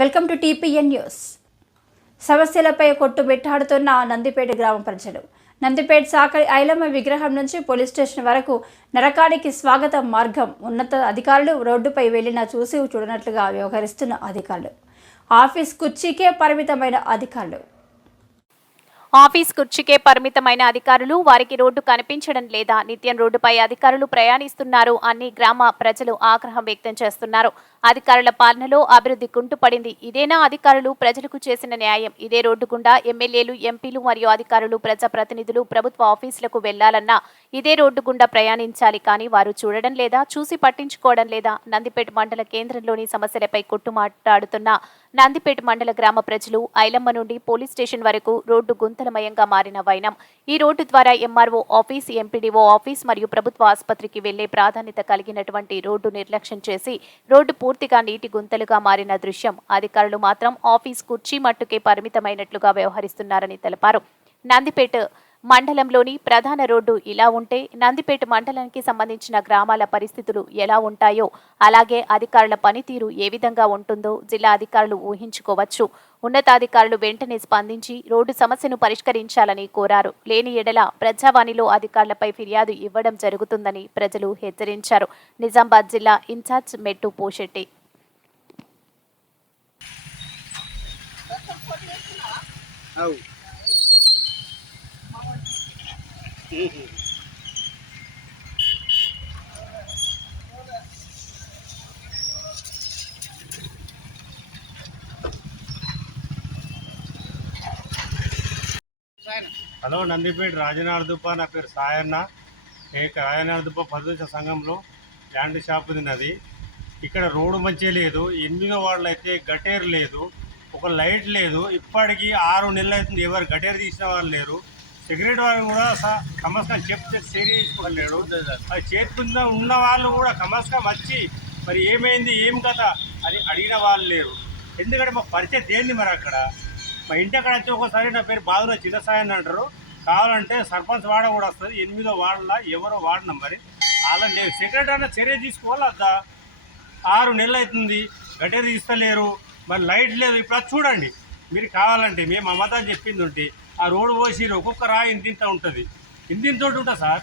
Welcome to TPN news. సమస్యలపై కొట్టుబెట్టాడుతున్న నందిపేట గ్రామ ప్రజలు. నందిపేట సాకలి ఐలమ్మ విగ్రహం నుంచి పోలీస్ స్టేషన్ వరకు నరకానికి స్వాగతం మార్గం ఉన్నత అధికారులు రోడ్డుపై వెళ్ళినా చూసి చూడనట్లుగా వ్యవహరిస్తున్న అధికారులు. ఆఫీస్ కుర్చీకే పరిమితమైన అధికారులు. ఆఫీస్ కుర్చీకే పరిమితమైన అధికారులు వారికి రోడ్డు కనిపించడం లేదా నిత్యం రోడ్డుపై అధికారులు ప్రయాణిస్తున్నారు అని గ్రామ ప్రజలు ఆగ్రహం వ్యక్తం చేస్తున్నారు. అధికారుల పాలనలో అభివృద్ధి కుంటుపడింది. ఇదేనా అధికారులు ప్రజలకు చేసిన న్యాయం? ఇదే రోడ్డు గుండా ఎమ్మెల్యేలు ఎంపీలు మరియు అధికారులు ప్రజాప్రతినిధులు ప్రభుత్వ ఆఫీసులకు వెళ్ళాలన్నా ఇదే రోడ్డు గుండా ప్రయాణించాలి కానీ వారు చూడడం లేదా చూసి పట్టించుకోవడం లేదా నందిపేట మండల కేంద్రంలోని సమస్యలపై కొట్టుమాట్లాడుతున్న నందిపేట మండల గ్రామ ప్రజలు ఐలమ్మ నుండి పోలీస్ స్టేషన్ వరకు రోడ్డు గుంతలమయంగా మారిన వైనం. ఈ రోడ్డు ద్వారా ఎంఆర్ఓ ఆఫీస్ ఎంపీడీఓ ఆఫీస్ మరియు ప్రభుత్వ ఆసుపత్రికి వెళ్ళే ప్రాధాన్యత కలిగినటువంటి రోడ్డు నిర్లక్ష్యం చేసి రోడ్డు పూర్తిగా నీటి గుంతలుగా మారిన దృశ్యం. అధికారులు మాత్రం ఆఫీస్ కుర్చీ మట్టుకే పరిమితమైనట్లుగా వ్యవహరిస్తున్నారని తెలిపారు. నందిపేట మండలంలోని ప్రధాన రోడ్డు ఇలా ఉంటే నందిపేట మండలానికి సంబంధించిన గ్రామాల పరిస్థితులు ఎలా ఉంటాయో అలాగే అధికారుల పనితీరు ఏ విధంగా ఉంటుందో జిల్లా అధికారులు ఊహించుకోవచ్చు. ఉన్నతాధికారులు వెంటనే స్పందించి రోడ్డు సమస్యను పరిష్కరించాలని కోరారు. లేని ఎడల ప్రజావాణిలో అధికారులపై ఫిర్యాదు ఇవ్వడం జరుగుతుందని ప్రజలు హెచ్చరించారు. నిజామాబాద్ జిల్లా incharge Mettu Poshetti. Oh. Hello Nandipeta రాజనార్దుప్ప నా పేరు సాయన్న. ఏక రాజనార్దుప్ప పదవించ సంఘంలో ల్యాండ్ షాప్ ఉన్నది ఇక్కడ రోడ్డు మంచిగా లేదు ఎనిమిదో వాళ్ళు అయితే గటేరు లేదు ఒక లైట్ లేదు. ఇప్పటికీ ఆరు నెలలు అవుతుంది ఎవరు గటేరు తీసిన వాళ్ళు లేరు. సిగరెట్ వాళ్ళు కూడా స- చెప్తే చర్య తీసుకోలేడు అది చేతుకుంద ఉన్న వాళ్ళు కూడా కమస్కం వచ్చి మరి ఏమైంది? ఏం కథ? అని అడిగిన వాళ్ళు లేరు. ఎందుకంటే మా పరిచయం దేంది మరి అక్కడ? మా ఇంటి అక్కడ వచ్చి ఒకసారి నా పేరు బాధలో చిన్న సాయి అని అంటారు. కావాలంటే సర్పంచ్ వాడ కూడా వస్తుంది. ఎనిమిదో వాడలా ఎవరో వాడినాం మరి అలా లేదు సెక్రటరీ అన్న చర్య తీసుకోవాలి అద్దా? ఆరు నెలలు అవుతుంది. గట్టేది తీస్తలేరు. మరి లైట్ లేదు. ఇప్పుడు అది చూడండి. మీరు కావాలంటే మేము అమ్మతా చెప్పింది ఉంటే ఆ రోడ్డు పోసి ఒక్కొక్క రాయి ఇంతింత ఉంటుంది. ఇంతింతోటి ఉంటుంది సార్?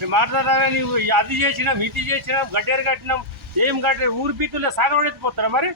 మేము మాట్లాడారా నీవు? అది చేసినాం ఇది చేసినాం గడ్డేరు కట్టినాం ఏం కట్టారు ఊరి పీతుల్లో సాగబడెత్తిపోతారా మరి?